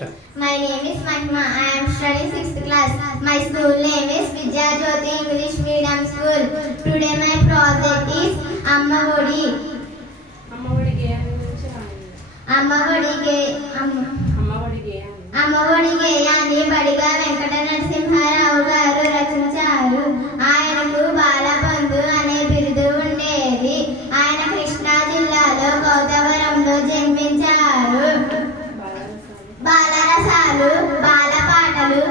My name is Mahima. I am studying 6th class. My school name is Vidya Jyoti English Medium School. Today my project is Amma Odi. Amma Odi గేయాన్ని బడిగా Venkata Narasimha Rao గారు రచించారు. ఆయనకు బాలబంధు అనే బిరుదు ఉండేది. ఆయన కృష్ణా జిల్లాలో గౌతవరంలో జన్మించారు. బాలరసాలు, బాలపాటలు,